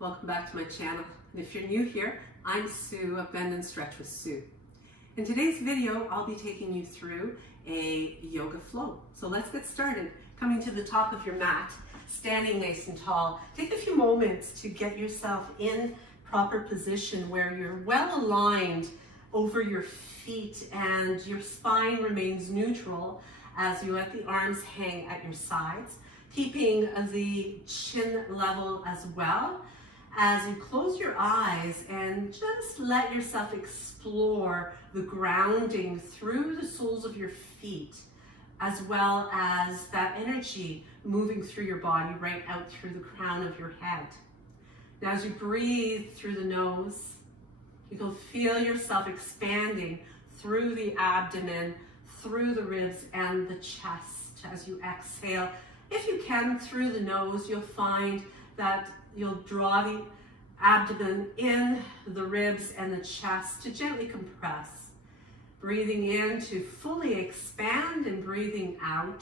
Welcome back to my channel. And if you're new here, I'm Sue of Bendnstretch with Sue. In today's video, I'll be taking you through a yoga flow. So let's get started. Coming to the top of your mat, standing nice and tall. Take a few moments to get yourself in proper position where you're well aligned over your feet and your spine remains neutral as you let the arms hang at your sides, keeping the chin level as well. As you close your eyes and just let yourself explore the grounding through the soles of your feet, as well as that energy moving through your body right out through the crown of your head. Now as you breathe through the nose, you can feel yourself expanding through the abdomen, through the ribs and the chest. As you exhale, if you can, through the nose, you'll find that you'll draw the abdomen in, the ribs and the chest to gently compress. Breathing in to fully expand and breathing out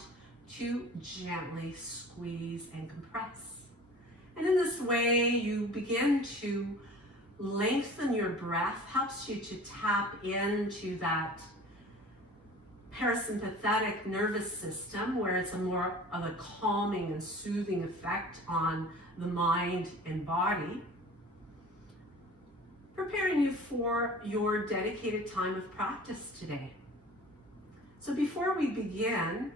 to gently squeeze and compress. And in this way, you begin to lengthen your breath, helps you to tap into that parasympathetic nervous system where it's a more of a calming and soothing effect on the mind and body, preparing you for your dedicated time of practice today. So before we begin,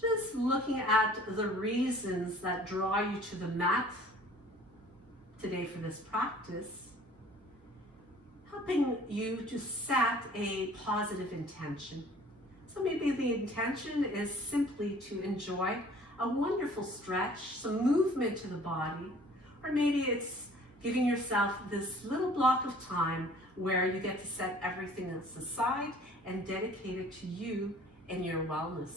just looking at the reasons that draw you to the mat today for this practice, helping you to set a positive intention. So maybe the intention is simply to enjoy a wonderful stretch, some movement to the body, or maybe it's giving yourself this little block of time where you get to set everything else aside and dedicate it to you and your wellness.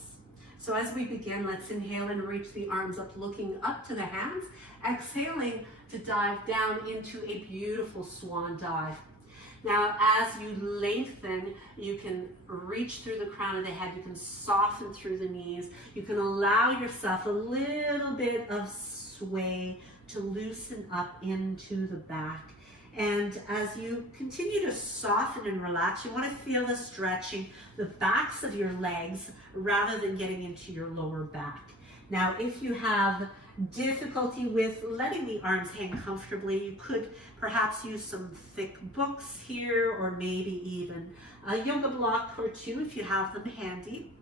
So as we begin, let's inhale and reach the arms up, looking up to the hands, exhaling to dive down into a beautiful swan dive. Now, as you lengthen, you can reach through the crown of the head, you can soften through the knees, you can allow yourself a little bit of sway to loosen up into the back. And as you continue to soften and relax, you want to feel the stretching, the backs of your legs, rather than getting into your lower back. Now, if you have difficulty with letting the arms hang comfortably, you could perhaps use some thick books here, or maybe even a yoga block or two if you have them handy,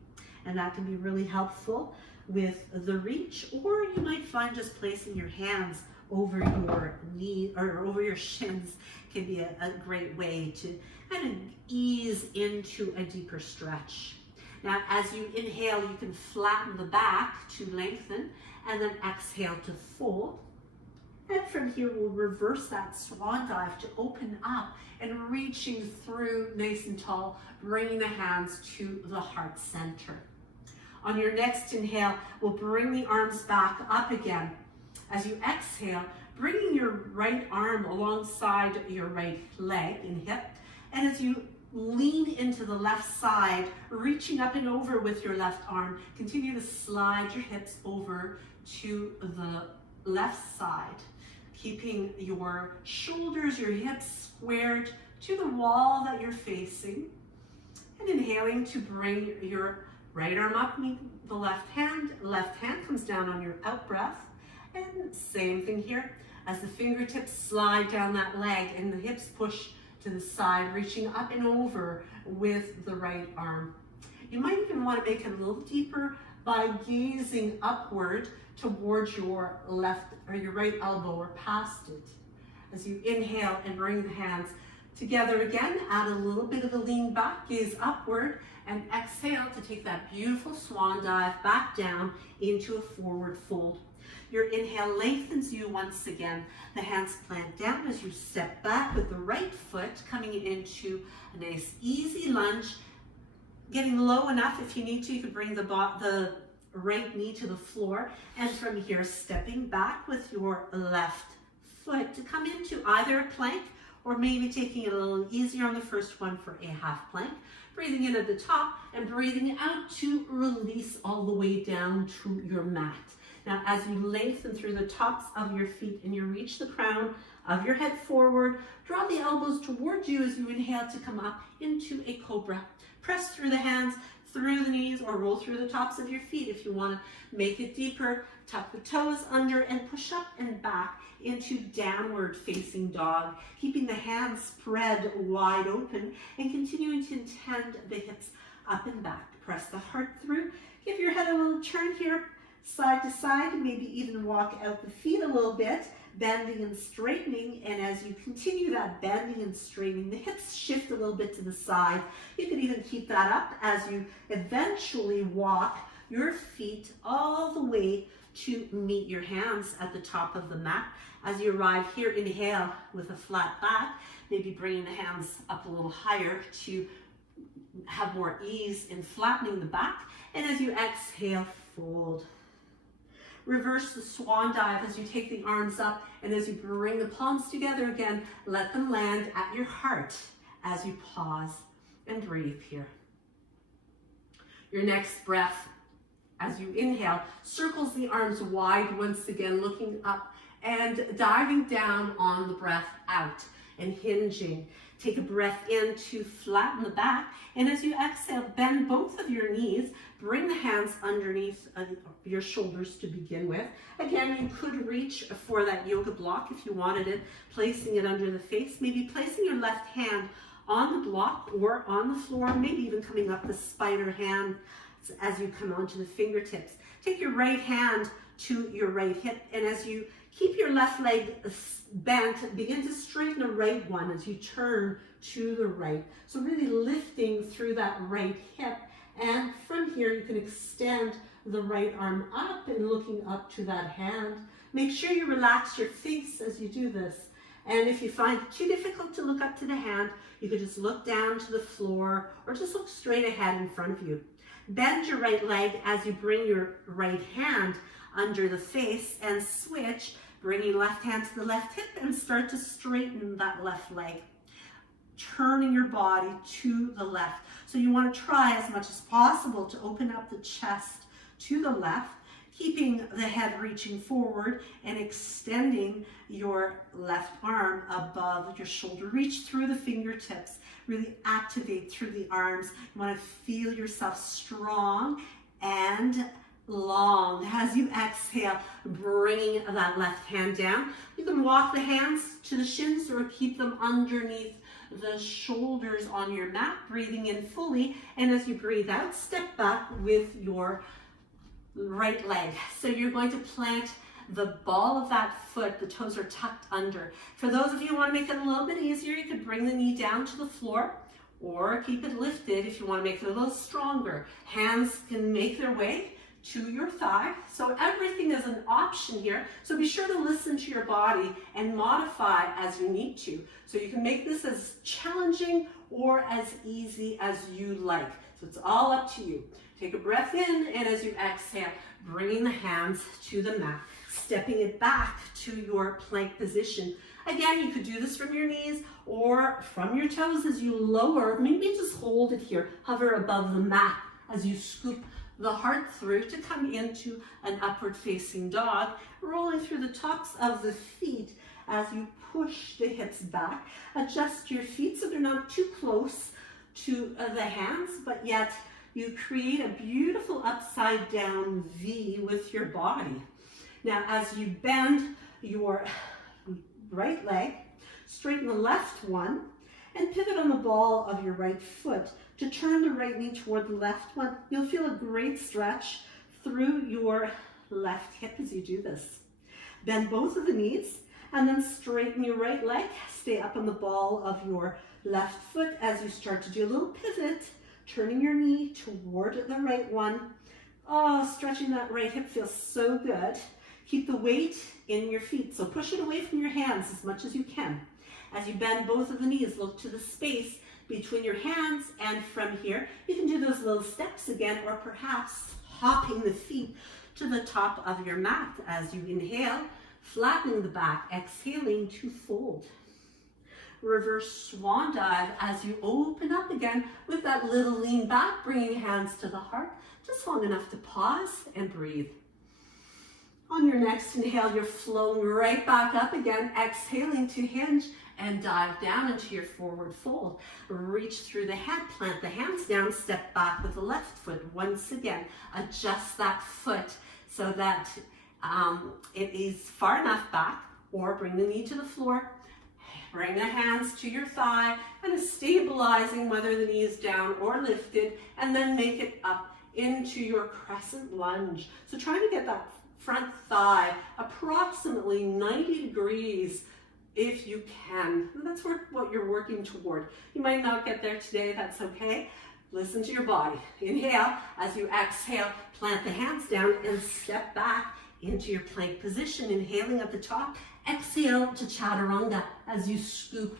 and that can be really helpful with the reach. Or you might find just placing your hands over your knee or over your shins can be a great way to kind of ease into a deeper stretch. Now, as you inhale, you can flatten the back to lengthen, and then exhale to fold. And from here, we'll reverse that swan dive to open up and reaching through nice and tall, bringing the hands to the heart center. On your next inhale, we'll bring the arms back up again. As you exhale, bringing your right arm alongside your right leg and hip, and as you lean into the left side, reaching up and over with your left arm, continue to slide your hips over to the left side, keeping your shoulders, your hips squared to the wall that you're facing, and inhaling to bring your right arm up, meet the left hand comes down on your out breath, and same thing here, as the fingertips slide down that leg and the hips push to the side, reaching up and over with the right arm. You might even want to make it a little deeper by gazing upward towards your left or your right elbow or past it. As you inhale and bring the hands together again, add a little bit of a lean back, gaze upward, and exhale to take that beautiful swan dive back down into a forward fold. Your inhale lengthens you once again. The hands plant down as you step back with the right foot coming into a nice easy lunge. Getting low enough, if you need to, you could bring the right knee to the floor. And from here, stepping back with your left foot to come into either a plank, or maybe taking it a little easier on the first one for a half plank. Breathing in at the top and breathing out to release all the way down to your mat. Now, as you lengthen through the tops of your feet and you reach the crown of your head forward, draw the elbows towards you as you inhale to come up into a cobra. Press through the hands, through the knees, or roll through the tops of your feet if you want to make it deeper. Tuck the toes under and push up and back into downward facing dog, keeping the hands spread wide open and continuing to intend the hips up and back. Press the heart through. Give your head a little turn here, side to side, and maybe even walk out the feet a little bit, bending and straightening. And as you continue that bending and straightening, the hips shift a little bit to the side. You can even keep that up as you eventually walk your feet all the way to meet your hands at the top of the mat. As you arrive here, inhale with a flat back, maybe bringing the hands up a little higher to have more ease in flattening the back. And as you exhale, fold. Reverse the swan dive as you take the arms up, and as you bring the palms together again, let them land at your heart as you pause and breathe here. Your next breath, as you inhale, circles the arms wide once again, looking up and diving down on the breath out and hinging. Take a breath in to flatten the back, and as you exhale, bend both of your knees. Bring the hands underneath your shoulders to begin with. Again, you could reach for that yoga block if you wanted it, placing it under the face, maybe placing your left hand on the block or on the floor, maybe even coming up the spider hand as you come onto the fingertips. Take your right hand to your right hip, and as you keep your left leg bent, begin to straighten the right one as you turn to the right. So really lifting through that right hip, and from here you can extend the right arm up and looking up to that hand. Make sure you relax your face as you do this. And if you find it too difficult to look up to the hand, you could just look down to the floor or just look straight ahead in front of you. Bend your right leg as you bring your right hand under the face and switch, bringing left hand to the left hip and start to straighten that left leg. Turning your body to the left. So you want to try as much as possible to open up the chest to the left, keeping the head reaching forward and extending your left arm above your shoulder. Reach through the fingertips. Really activate through the arms. You want to feel yourself strong and long. As you exhale, bringing that left hand down. You can walk the hands to the shins or keep them underneath the shoulders on your mat, breathing in fully. And as you breathe out, step back with your right leg. So you're going to plant the ball of that foot, the toes are tucked under. For those of you who want to make it a little bit easier, you could bring the knee down to the floor or keep it lifted if you want to make it a little stronger. Hands can make their way to your thigh. So everything is an option here. So be sure to listen to your body and modify as you need to. So you can make this as challenging or as easy as you like. So it's all up to you. Take a breath in, and as you exhale, bringing the hands to the mat, stepping it back to your plank position. Again, you could do this from your knees or from your toes as you lower. Maybe just hold it here, hover above the mat as you scoop the heart through to come into an upward facing dog, rolling through the tops of the feet as you push the hips back. Adjust your feet so they're not too close to the hands, but yet you create a beautiful upside down V with your body. Now, as you bend your right leg, straighten the left one, and pivot on the ball of your right foot to turn the right knee toward the left one. You'll feel a great stretch through your left hip as you do this. Bend both of the knees and then straighten your right leg. Stay up on the ball of your left foot as you start to do a little pivot, turning your knee toward the right one. Oh, stretching that right hip feels so good. Keep the weight in your feet, so push it away from your hands as much as you can. As you bend both of the knees, look to the space between your hands, and from here, you can do those little steps again, or perhaps hopping the feet to the top of your mat as you inhale, flattening the back, exhaling to fold. Reverse swan dive as you open up again with that little lean back, bringing hands to the heart, just long enough to pause and breathe. On your next inhale, you're flowing right back up again, exhaling to hinge and dive down into your forward fold. Reach through the head, plant the hands down, step back with the left foot. Once again, adjust that foot so that it is far enough back, or bring the knee to the floor. Bring the hands to your thigh, kind of stabilizing whether the knee is down or lifted, and then make it up into your crescent lunge. So try to get that front thigh approximately 90 degrees if you can. And that's what you're working toward. You might not get there today, that's okay. Listen to your body. Inhale. As you exhale, plant the hands down and step back into your plank position. Inhaling at the top. Exhale to chaturanga as you scoop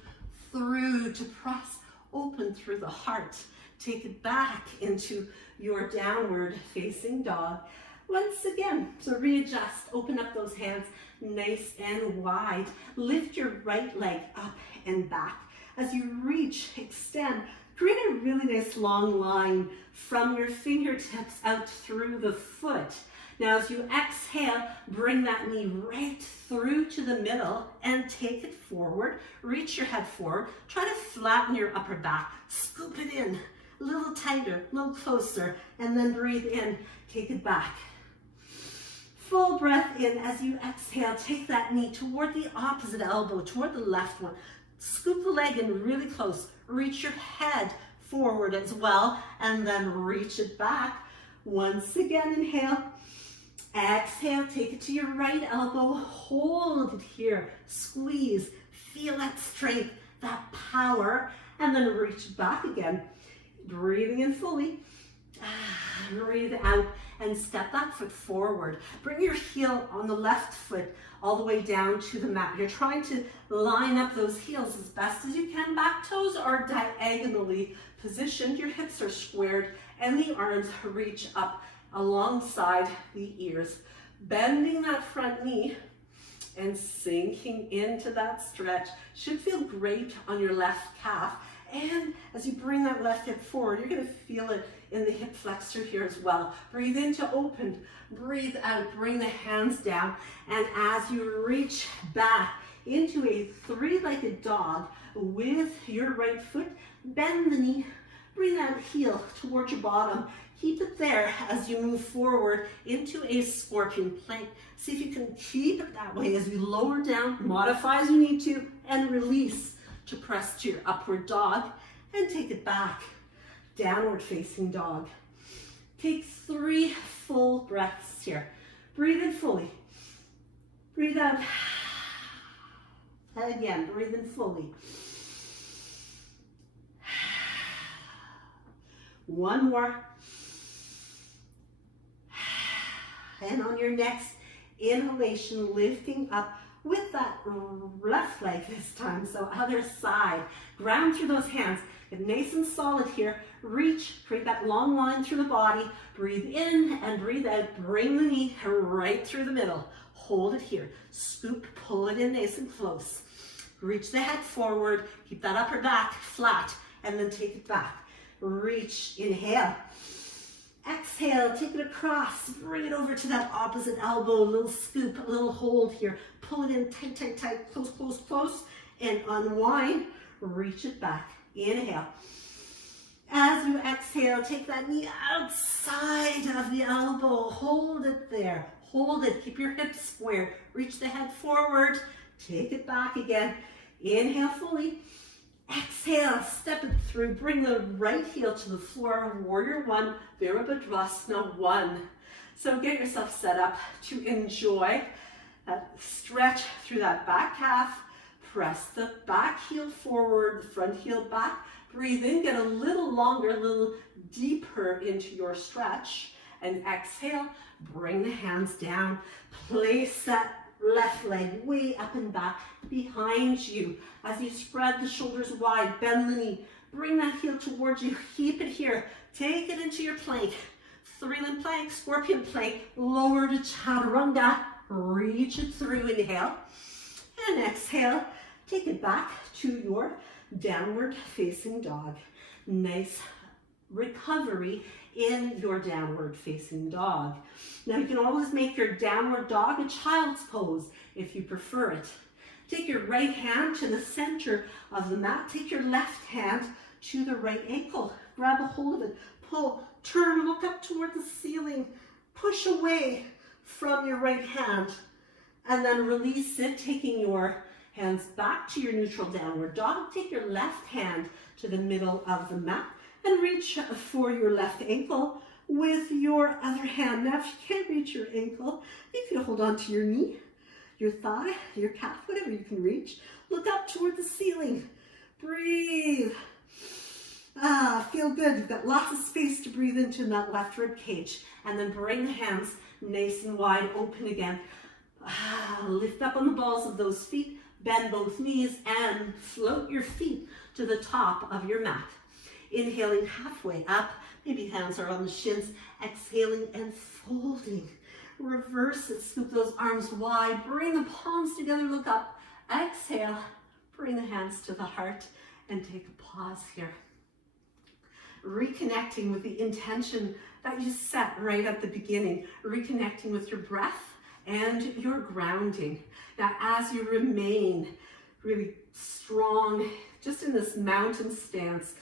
through to press open through the heart. Take it back into your downward facing dog. Once again, so readjust, open up those hands nice and wide. Lift your right leg up and back. As you reach, extend, create a really nice long line from your fingertips out through the foot. Now as you exhale, bring that knee right through to the middle and take it forward. Reach your head forward. Try to flatten your upper back. Scoop it in a little tighter, a little closer, and then breathe in. Take it back. Full breath in. As you exhale, take that knee toward the opposite elbow, toward the left one. Scoop the leg in really close. Reach your head forward as well, and then reach it back. Once again, inhale. Exhale, take it to your right elbow. Hold it here. Squeeze. Feel that strength, that power, and then reach back again. Breathing in fully. Breathe out and step that foot forward. Bring your heel on the left foot all the way down to the mat. You're trying to line up those heels as best as you can. Back toes are diagonally positioned. Your hips are squared and the arms reach up alongside the ears. Bending that front knee and sinking into that stretch. Should feel great on your left calf. And as you bring that left hip forward, you're going to feel it in the hip flexor here as well. Breathe in to open. Breathe out. Bring the hands down. And as you reach back into a three-legged dog with your right foot, bend the knee. Bring that heel towards your bottom. Keep it there as you move forward into a scorpion plank. See if you can keep it that way as you lower down, modify as you need to, and release to press to your upward dog and take it back. Downward facing dog. Take 3 full breaths here. Breathe in fully. Breathe out. And again, breathe in fully. One more. And on your next inhalation, lifting up with that left leg this time. So other side. Ground through those hands. Get nice and solid here. Reach, create that long line through the body. Breathe in and breathe out. Bring the knee right through the middle. Hold it here. Scoop, pull it in nice and close. Reach the head forward. Keep that upper back flat and then take it back. Reach, inhale. Exhale, take it across, bring it over to that opposite elbow, a little scoop, a little hold here. Pull it in tight, tight, tight, close, close, close, and unwind. Reach it back. Inhale. As you exhale, take that knee outside of the elbow. Hold it there. Hold it. Keep your hips square. Reach the head forward. Take it back again. Inhale fully. Exhale, step it through. Bring the right heel to the floor. Warrior One, Virabhadrasana 1. So get yourself set up to enjoy that stretch through that back calf. Press the back heel forward, the front heel back. Breathe in, get a little longer, a little deeper into your stretch. And exhale, bring the hands down. Place that left leg way up and back behind you. As you spread the shoulders wide, bend the knee. Bring that heel towards you. Keep it here. Take it into your plank. 3-limb plank, scorpion plank. Lower to chaturanga. Reach it through. Inhale. And exhale. Take it back to your downward facing dog. Nice recovery in your downward facing dog. Now you can always make your downward dog a child's pose if you prefer it. Take your right hand to the center of the mat. Take your left hand to the right ankle. Grab a hold of it. Pull, turn, look up toward the ceiling. Push away from your right hand. And then release it, taking your hands back to your neutral downward dog. Take your left hand to the middle of the mat and reach for your left ankle with your other hand. Now, if you can't reach your ankle, you can hold on to your knee, your thigh, your calf, whatever you can reach. Look up toward the ceiling. Breathe. Feel good. You've got lots of space to breathe into in that left rib cage. And then bring the hands nice and wide open again. Lift up on the balls of those feet. Bend both knees and float your feet to the top of your mat. Inhaling halfway up. Maybe hands are on the shins. Exhaling and folding. Reverse it. Scoop those arms wide. Bring the palms together. Look up. Exhale. Bring the hands to the heart and take a pause here. Reconnecting with the intention that you set right at the beginning. Reconnecting with your breath and your grounding. Now, as you remain really strong, just in this mountain stance,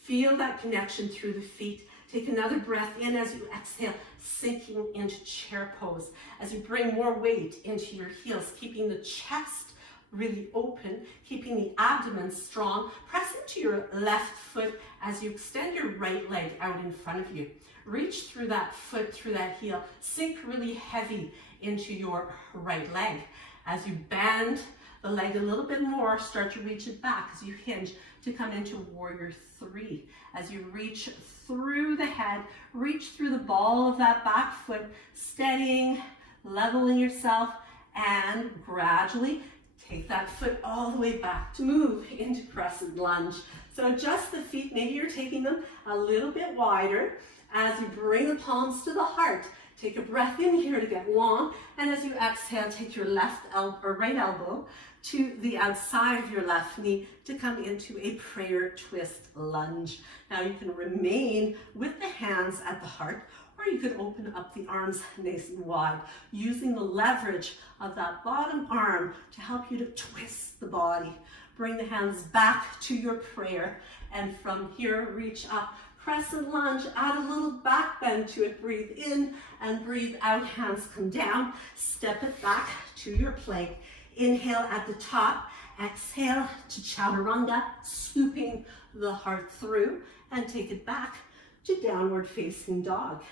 feel that connection through the feet. Take another breath in as you exhale, sinking into chair pose. As you bring more weight into your heels, keeping the chest really open, keeping the abdomen strong. Press into your left foot as you extend your right leg out in front of you. Reach through that foot, through that heel. Sink really heavy into your right leg. As you bend the leg a little bit more, start to reach it back as you hinge to come into warrior three. As you reach through the head, reach through the ball of that back foot, steadying, leveling yourself, and gradually take that foot all the way back to move into crescent lunge. So adjust the feet, maybe you're taking them a little bit wider. As you bring the palms to the heart, take a breath in here to get long, and as you exhale, take your right elbow to the outside of your left knee to come into a prayer twist lunge. Now you can remain with the hands at the heart, or you could open up the arms nice and wide, using the leverage of that bottom arm to help you to twist the body. Bring the hands back to your prayer, and from here, reach up. Crescent lunge, add a little back bend to it. Breathe in and breathe out. Hands come down. Step it back to your plank. Inhale at the top. Exhale to chaturanga, scooping the heart through, and take it back to downward facing dog.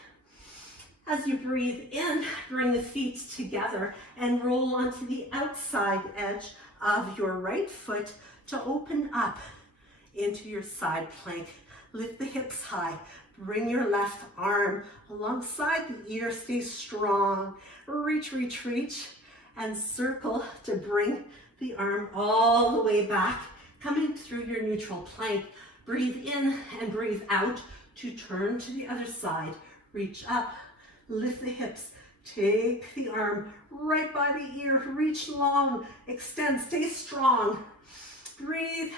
As you breathe in, bring the feet together and roll onto the outside edge of your right foot to open up into your side plank. Lift the hips high. Bring your left arm alongside the ear. Stay strong. Reach, reach, reach. And circle to bring the arm all the way back, coming through your neutral plank. Breathe in and breathe out to turn to the other side. Reach up. Lift the hips. Take the arm right by the ear. Reach long. Extend. Stay strong. Breathe.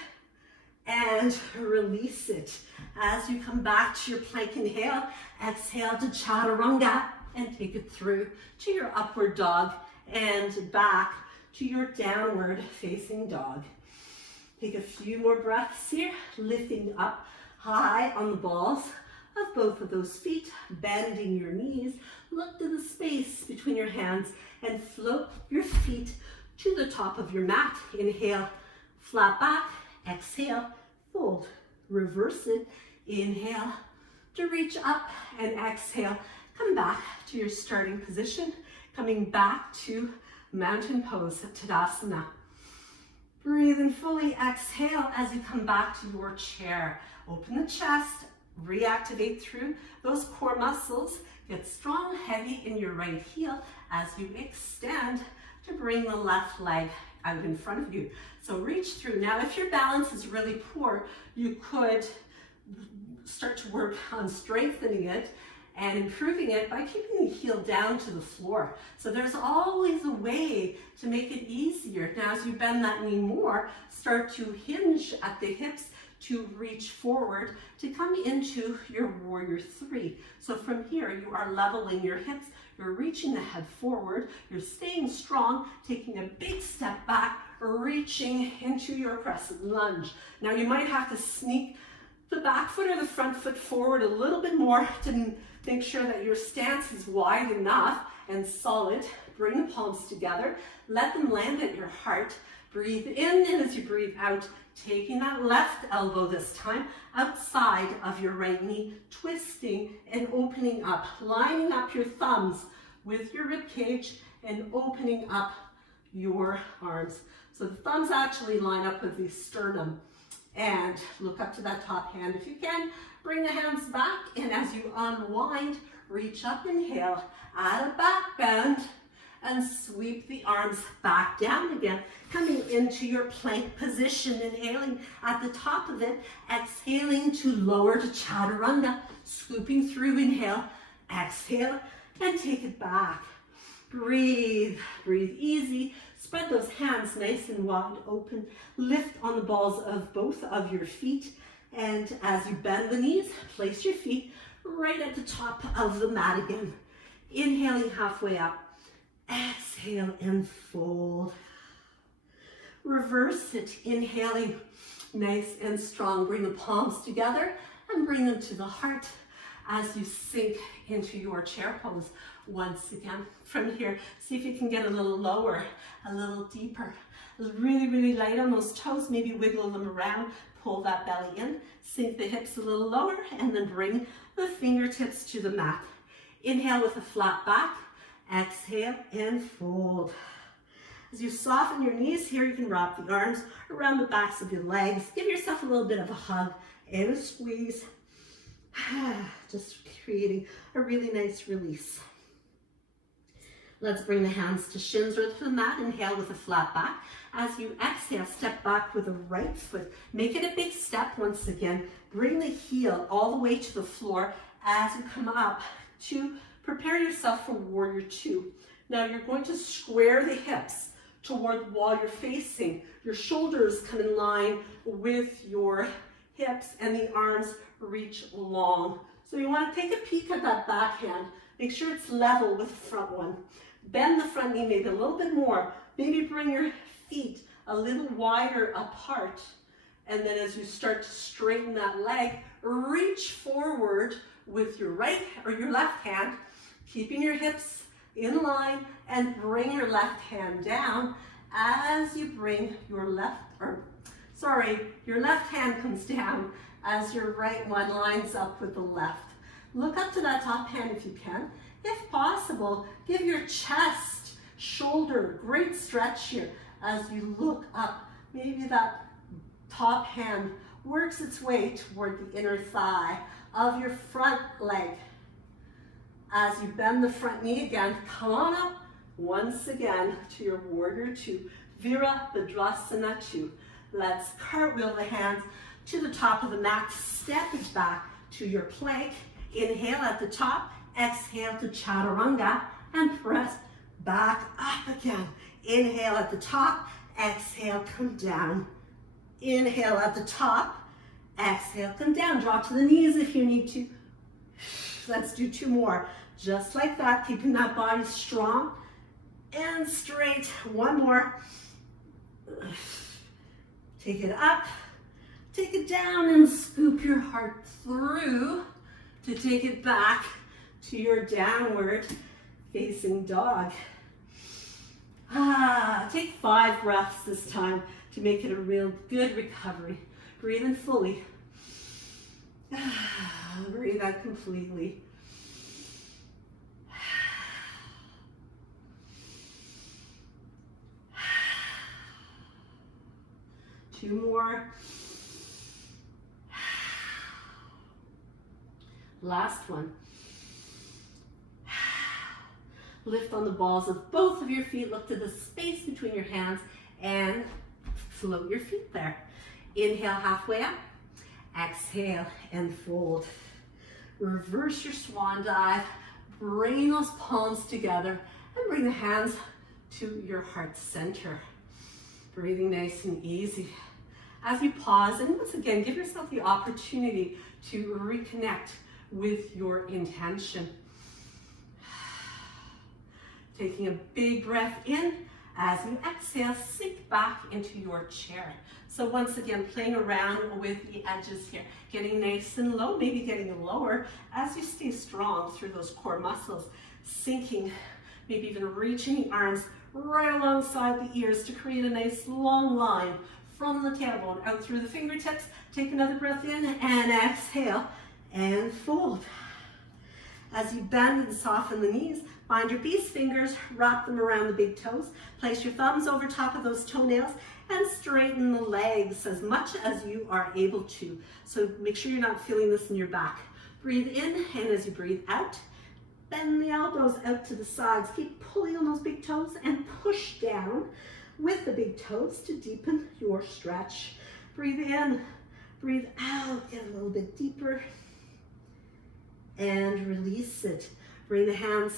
And release it. As you come back to your plank, inhale, exhale to chaturanga, and take it through to your upward dog and back to your downward facing dog. Take a few more breaths here, lifting up high on the balls of both of those feet, bending your knees. Look to the space between your hands and float your feet to the top of your mat. Inhale, flat back. Exhale, fold, reverse it. Inhale to reach up, and exhale, come back to your starting position, coming back to mountain pose, Tadasana. Breathe and fully exhale as you come back to your chair. Open the chest, reactivate through those core muscles. Get strong, heavy in your right heel as you extend to bring the left leg out in front of you. So reach through. Now, if your balance is really poor, you could start to work on strengthening it and improving it by keeping the heel down to the floor. So there's always a way to make it easier. Now, as you bend that knee more, start to hinge at the hips to reach forward to come into your warrior three. So from here, you are leveling your hips, you're reaching the head forward, you're staying strong, taking a big step back, reaching into your crescent lunge. Now you might have to sneak the back foot or the front foot forward a little bit more to make sure that your stance is wide enough and solid. Bring the palms together, let them land at your heart. Breathe in, and as you breathe out, taking that left elbow this time outside of your right knee, twisting and opening up, lining up your thumbs with your rib cage and opening up your arms. So the thumbs actually line up with the sternum. And look up to that top hand if you can. Bring the hands back, and as you unwind, reach up, inhale, add a back bend, and sweep the arms back down again, coming into your plank position, inhaling at the top of it, exhaling to lower to chaturanga, scooping through, inhale, exhale, and take it back. Breathe, breathe easy. Spread those hands nice and wide open. Lift on the balls of both of your feet. And as you bend the knees, place your feet right at the top of the mat again. Inhaling halfway up. Exhale and fold. Reverse it. Inhaling nice and strong. Bring the palms together and bring them to the heart as you sink into your chair pose. Once again, from here, see if you can get a little lower, a little deeper. Really, really light on those toes, maybe wiggle them around, pull that belly in, sink the hips a little lower, and then bring the fingertips to the mat. Inhale with a flat back, exhale and fold. As you soften your knees here, you can wrap the arms around the backs of your legs. Give yourself a little bit of a hug and a squeeze. Just creating a really nice release. Let's bring the hands to shins or to the mat. Inhale with a flat back. As you exhale, step back with the right foot. Make it a big step once again. Bring the heel all the way to the floor as you come up to prepare yourself for warrior two. Now you're going to square the hips toward while you're facing. Your shoulders come in line with your hips and the arms reach long. So you want to take a peek at that back hand. Make sure it's level with the front one. Bend the front knee maybe a little bit more. Maybe bring your feet a little wider apart. And then as you start to straighten that leg, reach forward with your right or your left hand, keeping your hips in line, and bring your left hand down as you bring your your left hand comes down as your right one lines up with the left. Look up to that top hand if you can. If possible, give your chest, shoulder, great stretch here as you look up. Maybe that top hand works its way toward the inner thigh of your front leg. As you bend the front knee again, come on up once again to your warrior two, Virabhadrasana 2. Let's cartwheel the hands to the top of the mat, step it back to your plank. Inhale at the top, exhale to chaturanga, and press back up again. Inhale at the top, exhale, come down. Inhale at the top, exhale, come down. Drop to the knees if you need to. Let's do two more. Just like that, keeping that body strong and straight. One more. Take it up, take it down, and scoop your heart through to take it back to your downward facing dog. Take 5 breaths this time to make it a real good recovery. Breathe in fully. Breathe out completely. Two more. Last one. Lift on the balls of both of your feet. Look to the space between your hands and float your feet there. Inhale halfway up. Exhale and fold. Reverse your swan dive. Bring those palms together and bring the hands to your heart center. Breathing nice and easy. As you pause, and once again, give yourself the opportunity to reconnect with your intention. Taking a big breath in. As you exhale, sink back into your chair. So once again, playing around with the edges here, getting nice and low, maybe getting lower as you stay strong through those core muscles, sinking, maybe even reaching the arms right alongside the ears to create a nice long line from the tailbone out through the fingertips. Take another breath in and exhale and fold. As you bend and soften the knees, find your peace fingers, wrap them around the big toes, place your thumbs over top of those toenails, and straighten the legs as much as you are able to. So make sure you're not feeling this in your back. Breathe in, and as you breathe out, bend the elbows out to the sides. Keep pulling on those big toes and push down with the big toes to deepen your stretch. Breathe in, breathe out, get a little bit deeper, and release it. Bring the hands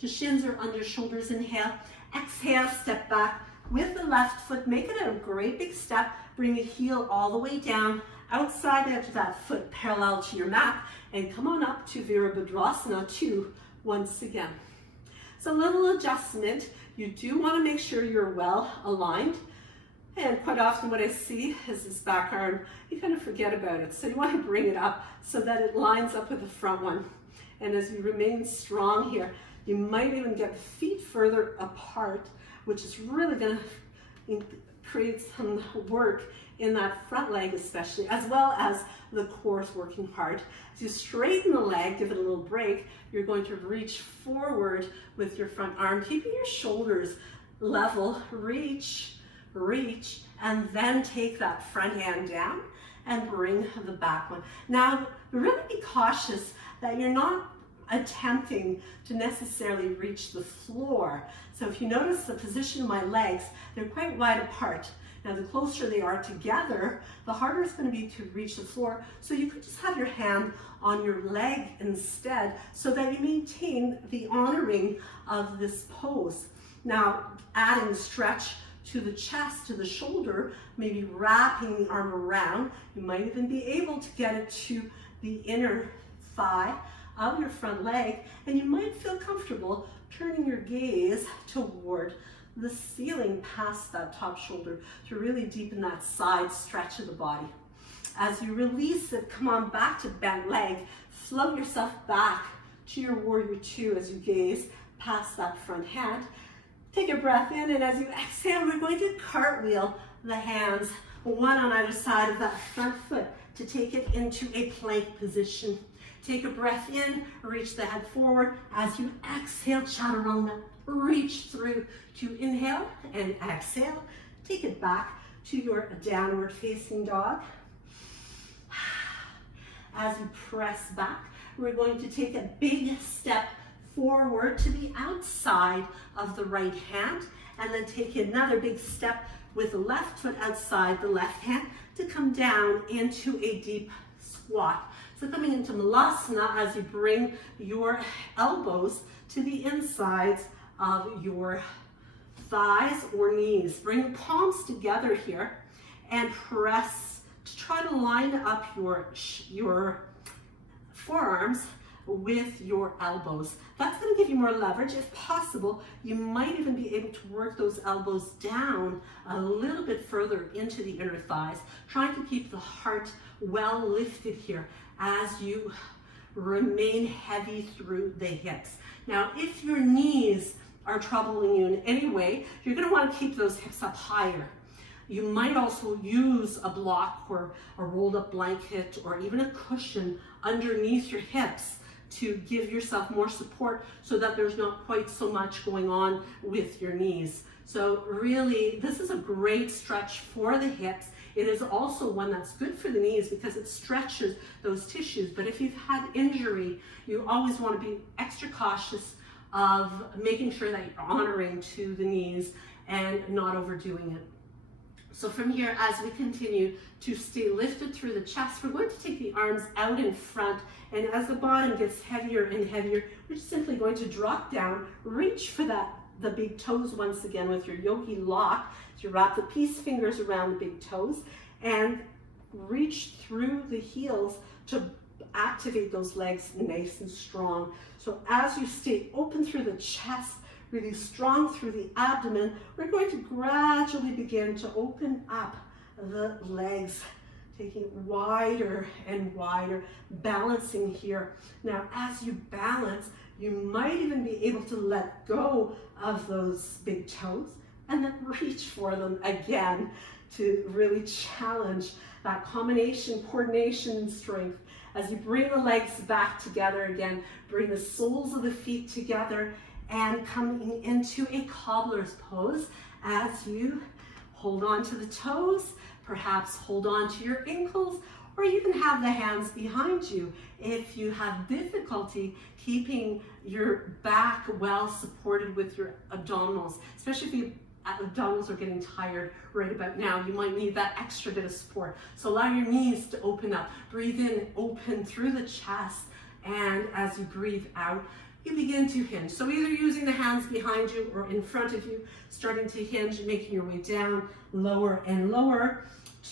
to shins or under shoulders. Inhale, exhale, step back with the left foot. Make it a great big step. Bring the heel all the way down, outside edge of that foot parallel to your mat, and come on up to Virabhadrasana 2 once again. So a little adjustment. You do want to make sure you're well aligned. And quite often what I see is this back arm, you kind of forget about it. So you want to bring it up so that it lines up with the front one. And as you remain strong here, you might even get the feet further apart, which is really going to create some work in that front leg especially, as well as the core is working hard. As you straighten the leg, give it a little break, you're going to reach forward with your front arm, keeping your shoulders level. Reach, and then take that front hand down and bring the back one. Now, really be cautious that you're not attempting to necessarily reach the floor. So if you notice the position of my legs, they're quite wide apart. Now, the closer they are together, the harder it's going to be to reach the floor. So you could just have your hand on your leg instead so that you maintain the honoring of this pose. Now, adding stretch to the chest, to the shoulder, maybe wrapping the arm around. You might even be able to get it to the inner thigh of your front leg, and you might feel comfortable turning your gaze toward the ceiling past that top shoulder to really deepen that side stretch of the body. As you release it, come on back to bent leg. Float yourself back to your warrior 2 as you gaze past that front hand. Take a breath in, and as you exhale, we're going to cartwheel the hands, one on either side of that front foot, to take it into a plank position. Take a breath in, reach the head forward. As you exhale, chaturanga, reach through to inhale and exhale. Take it back to your downward facing dog. As you press back, we're going to take a big step forward to the outside of the right hand, and then take another big step with the left foot outside the left hand to come down into a deep squat. So coming into Malasana, as you bring your elbows to the insides of your thighs or knees. Bring palms together here and press to try to line up your forearms with your elbows. That's going to give you more leverage. If possible, you might even be able to work those elbows down a little bit further into the inner thighs, trying to keep the heart well lifted here as you remain heavy through the hips. Now, if your knees are troubling you in any way, you're going to want to keep those hips up higher. You might also use a block or a rolled up blanket or even a cushion underneath your hips to give yourself more support so that there's not quite so much going on with your knees. So really, this is a great stretch for the hips. It is also one that's good for the knees because it stretches those tissues. But if you've had injury, you always want to be extra cautious of making sure that you're honoring to the knees and not overdoing it. So from here, as we continue to stay lifted through the chest, we're going to take the arms out in front, and as the bottom gets heavier and heavier, we're just simply going to drop down, reach for the big toes once again with your yogi lock. So you wrap the peace fingers around the big toes, and reach through the heels to activate those legs nice and strong. So as you stay open through the chest, really strong through the abdomen, we're going to gradually begin to open up the legs, taking it wider and wider, balancing here. Now, as you balance, you might even be able to let go of those big toes and then reach for them again to really challenge that combination, coordination, and strength. As you bring the legs back together again, bring the soles of the feet together and coming into a cobbler's pose as you hold on to the toes, perhaps hold on to your ankles, or you can have the hands behind you if you have difficulty keeping your back well supported with your abdominals, especially if your abdominals are getting tired right about now. You might need that extra bit of support. So allow your knees to open up. Breathe in, open through the chest, and as you breathe out, you begin to hinge. So either using the hands behind you or in front of you, starting to hinge and making your way down, lower and lower,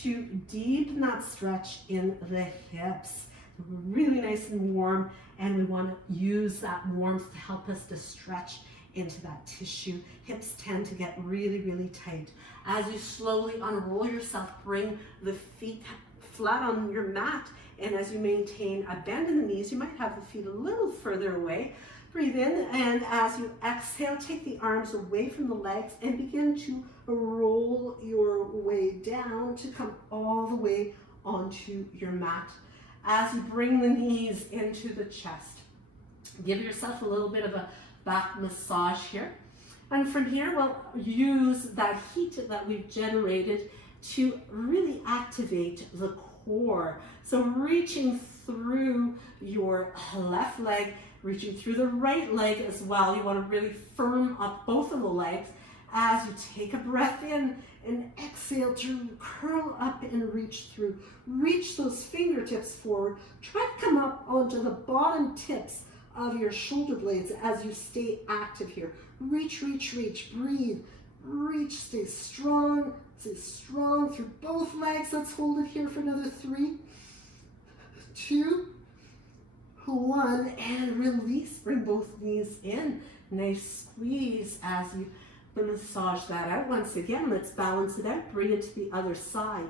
to deepen that stretch in the hips. Really nice and warm, and we want to use that warmth to help us to stretch into that tissue. Hips tend to get really, really tight. As you slowly unroll yourself, bring the feet flat on your mat, and as you maintain a bend in the knees, you might have the feet a little further away. Breathe in, and as you exhale, take the arms away from the legs and begin to roll your way down to come all the way onto your mat. As you bring the knees into the chest, give yourself a little bit of a back massage here. And from here, we'll use that heat that we've generated to really activate the core. So reaching through your left leg, reaching through the right leg as well. You want to really firm up both of the legs as you take a breath in and exhale to curl up and reach through. Reach those fingertips forward. Try to come up onto the bottom tips of your shoulder blades as you stay active here. Reach, reach, reach. Breathe. Reach. Stay strong. Stay strong through both legs. Let's hold it here for another 3, 2, 1, and release. Bring both knees in. Nice squeeze as you massage that out. Once again, let's balance it out. Bring it to the other side.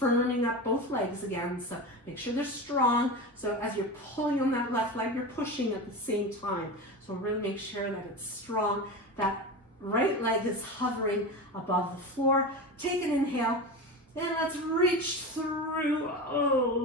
Firming up both legs again. So make sure they're strong. So as you're pulling on that left leg, you're pushing at the same time. So really make sure that it's strong. That right leg is hovering above the floor. Take an inhale. And let's reach through,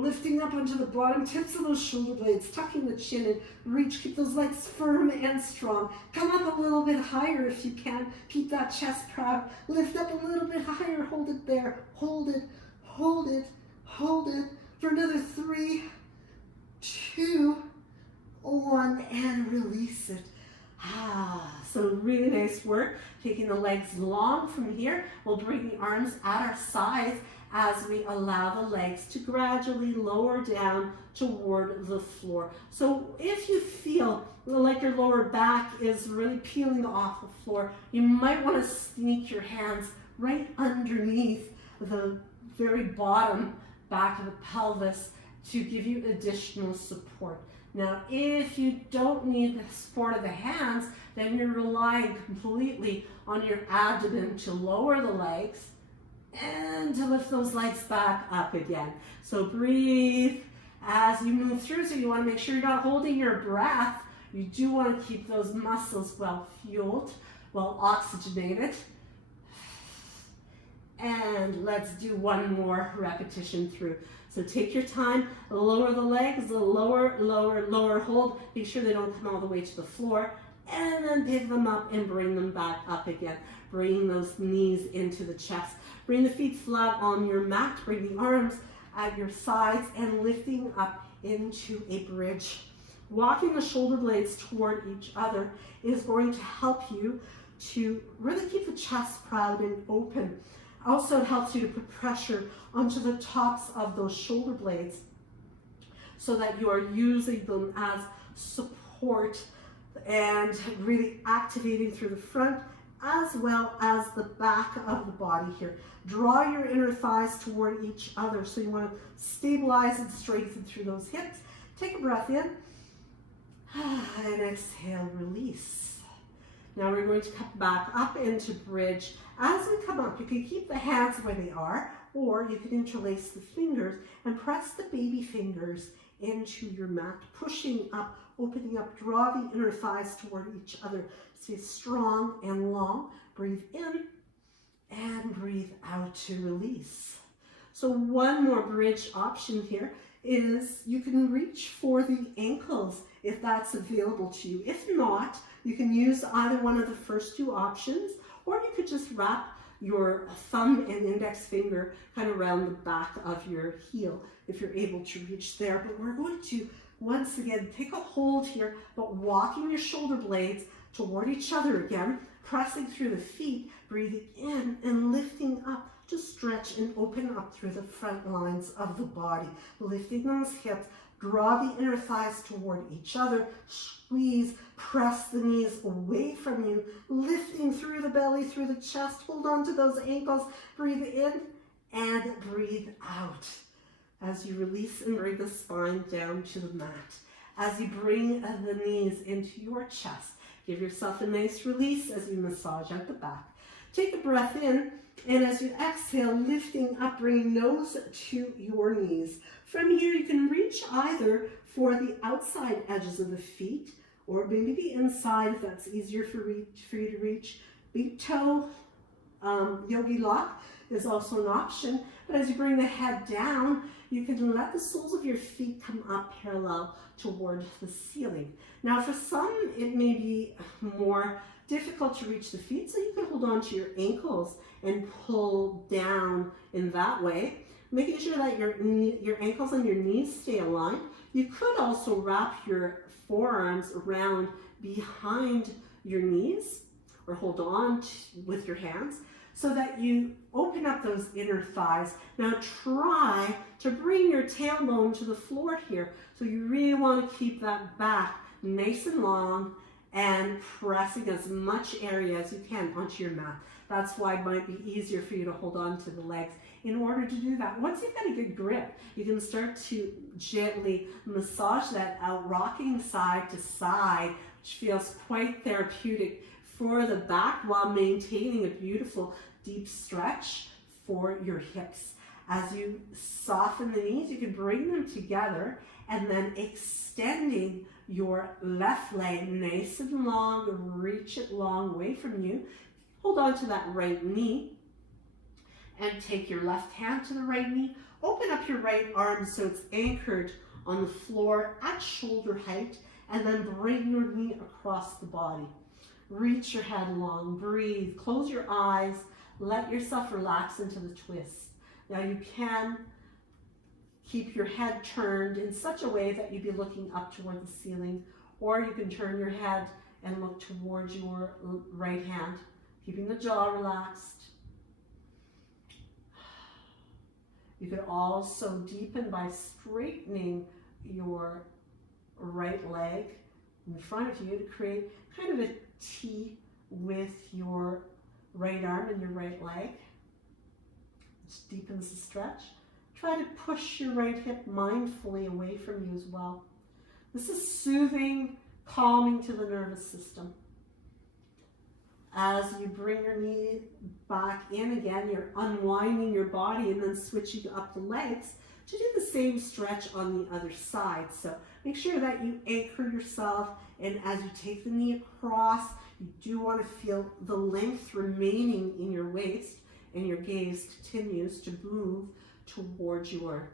lifting up onto the bottom tips of those shoulder blades, tucking the chin in, reach, keep those legs firm and strong. Come up a little bit higher if you can, keep that chest proud. Lift up a little bit higher, hold it there, hold it, hold it, hold it, for another 3, 2, 1, and release it. So really nice work. Taking the legs long from here, we'll bring the arms at our sides as we allow the legs to gradually lower down toward the floor. So if you feel like your lower back is really peeling off the floor, you might want to sneak your hands right underneath the very bottom back of the pelvis to give you additional support. Now, if you don't need the support of the hands, then you're relying completely on your abdomen to lower the legs and to lift those legs back up again. So breathe as you move through. So you want to make sure you're not holding your breath. You do want to keep those muscles well fueled, well oxygenated. And let's do one more repetition through. So take your time, lower the legs, lower, lower, lower, hold. Make sure they don't come all the way to the floor. And then pick them up and bring them back up again. Bringing those knees into the chest. Bring the feet flat on your mat. Bring the arms at your sides and lifting up into a bridge. Walking the shoulder blades toward each other is going to help you to really keep the chest proud and open. Also, it helps you to put pressure onto the tops of those shoulder blades so that you are using them as support and really activating through the front as well as the back of the body here. Draw your inner thighs toward each other. So you want to stabilize and strengthen through those hips. Take a breath in and exhale, release. Now we're going to come back up into bridge. As we come up, you can keep the hands where they are, or you can interlace the fingers and press the baby fingers into your mat, pushing up, opening up. Draw the inner thighs toward each other. Stay strong and long. Breathe in and breathe out to release. So one more bridge option here is you can reach for the ankles if that's available to you. If not, you can use either one of the first two options, or you could just wrap your thumb and index finger kind of around the back of your heel if you're able to reach there. But we're going to, once again, take a hold here, but walking your shoulder blades toward each other again, pressing through the feet, breathing in and lifting up to stretch and open up through the front lines of the body. Lifting those hips, draw the inner thighs toward each other, squeeze, press the knees away from you, lifting through the belly, through the chest. Hold on to those ankles, breathe in and breathe out. As you release and bring the spine down to the mat. As you bring the knees into your chest, give yourself a nice release as you massage out the back. Take a breath in, and as you exhale, lifting up, bring nose to your knees. From here, you can reach either for the outside edges of the feet, or maybe the inside if that's easier for you to reach. Big toe yogi lock is also an option. But as you bring the head down, you can let the soles of your feet come up parallel toward the ceiling. Now for some, it may be more difficult to reach the feet, so you can hold on to your ankles and pull down in that way, making sure that your ankles and your knees stay aligned. You could also wrap your forearms around behind your knees, or hold on with your hands, so that you open up those inner thighs. Now try to bring your tailbone to the floor here. So you really want to keep that back nice and long and pressing as much area as you can onto your mat. That's why it might be easier for you to hold on to the legs. In order to do that, once you've got a good grip, you can start to gently massage that out, rocking side to side, which feels quite therapeutic for the back while maintaining a beautiful deep stretch for your hips. As you soften the knees, you can bring them together and then extending your left leg nice and long, reach it long away from you. Hold on to that right knee and take your left hand to the right knee. Open up your right arm so it's anchored on the floor at shoulder height, and then bring your knee across the body. Reach your head long, breathe, close your eyes, let yourself relax into the twist. Now you can keep your head turned in such a way that you'd be looking up toward the ceiling, or you can turn your head and look towards your right hand, keeping the jaw relaxed. You could also deepen by straightening your right leg in front of you to create kind of a T with your right arm and your right leg, which deepens the stretch. Try to push your right hip mindfully away from you as well. This is soothing, calming to the nervous system. As you bring your knee back in again, you're unwinding your body and then switching up the legs to do the same stretch on the other side. So make sure that you anchor yourself, and as you take the knee across, you do want to feel the length remaining in your waist, and your gaze continues to move towards your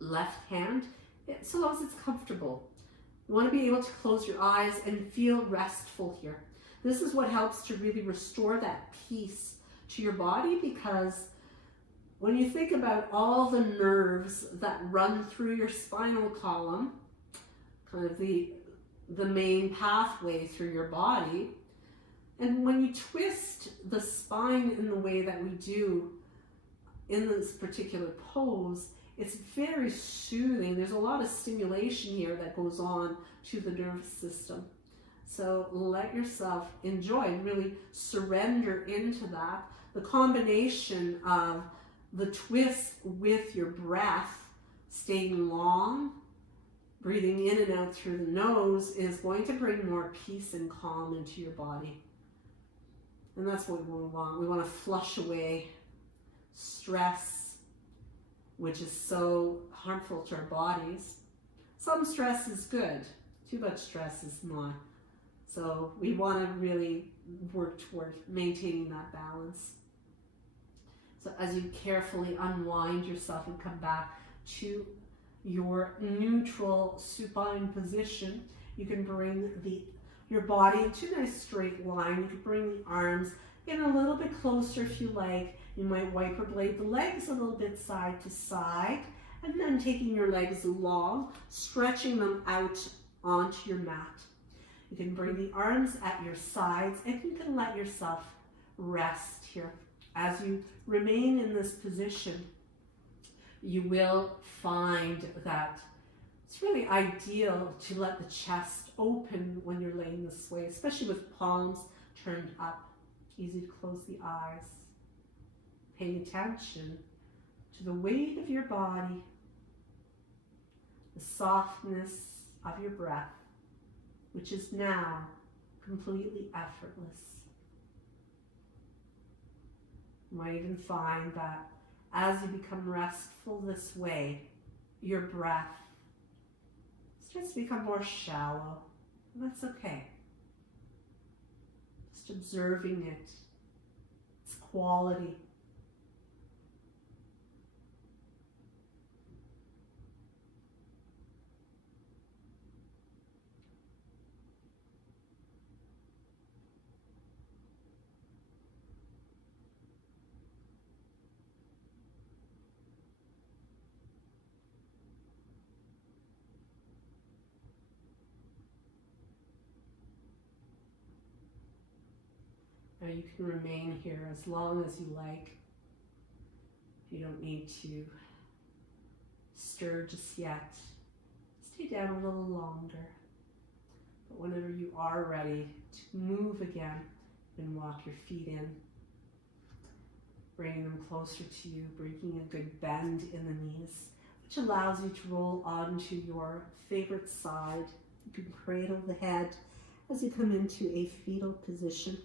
left hand so long as it's comfortable. You want to be able to close your eyes and feel restful here. This is what helps to really restore that peace to your body, because when you think about all the nerves that run through your spinal column, kind of the main pathway through your body, and when you twist the spine in the way that we do in this particular pose, it's very soothing. There's a lot of stimulation here that goes on to the nervous system. So let yourself enjoy and really surrender into that. The combination of the twist with your breath, staying long, breathing in and out through the nose, is going to bring more peace and calm into your body. And that's what we want. We want to flush away stress, which is so harmful to our bodies. Some stress is good. Too much stress is not. So we want to really work toward maintaining that balance. So as you carefully unwind yourself and come back to your neutral supine position, you can bring your body into a nice straight line. You can bring the arms in a little bit closer if you like. You might wiper blade the legs a little bit side to side, and then taking your legs long, stretching them out onto your mat. You can bring the arms at your sides, and you can let yourself rest here. As you remain in this position, you will find that it's really ideal to let the chest open when you're laying this way, especially with palms turned up. Easy to close the eyes. Paying attention to the weight of your body, the softness of your breath, which is now completely effortless. You might even find that as you become restful this way, your breath starts to become more shallow, and that's okay. Just observing it, its quality. Now you can remain here as long as you like. You don't need to stir just yet. Stay down a little longer. But whenever you are ready to move again, you can walk your feet in, bringing them closer to you, bringing a good bend in the knees, which allows you to roll onto your favorite side. You can cradle the head as you come into a fetal position,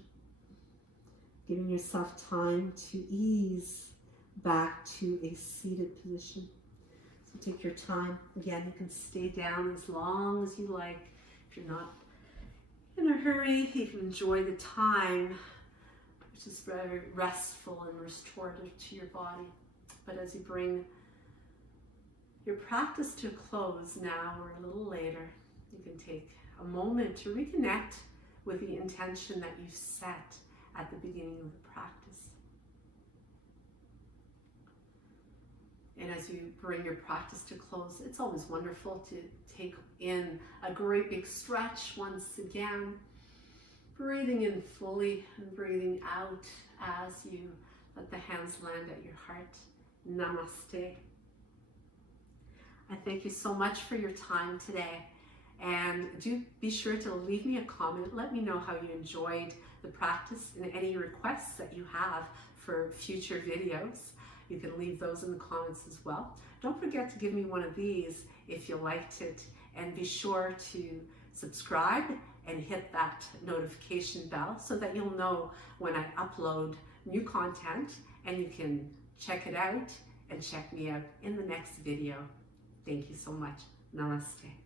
giving yourself time to ease back to a seated position. So take your time. Again, you can stay down as long as you like. If you're not in a hurry, you can enjoy the time, which is very restful and restorative to your body. But as you bring your practice to a close now or a little later, you can take a moment to reconnect with the intention that you set at the beginning of the practice. And as you bring your practice to close, it's always wonderful to take in a great big stretch once again, breathing in fully and breathing out as you let the hands land at your heart. Namaste. I thank you so much for your time today. And do be sure to leave me a comment. Let me know how you enjoyed the practice and any requests that you have for future videos. You can leave those in the comments as well. Don't forget to give me one of these if you liked it, and be sure to subscribe and hit that notification bell so that you'll know when I upload new content, and you can check it out and check me out in the next video. Thank you so much. Namaste.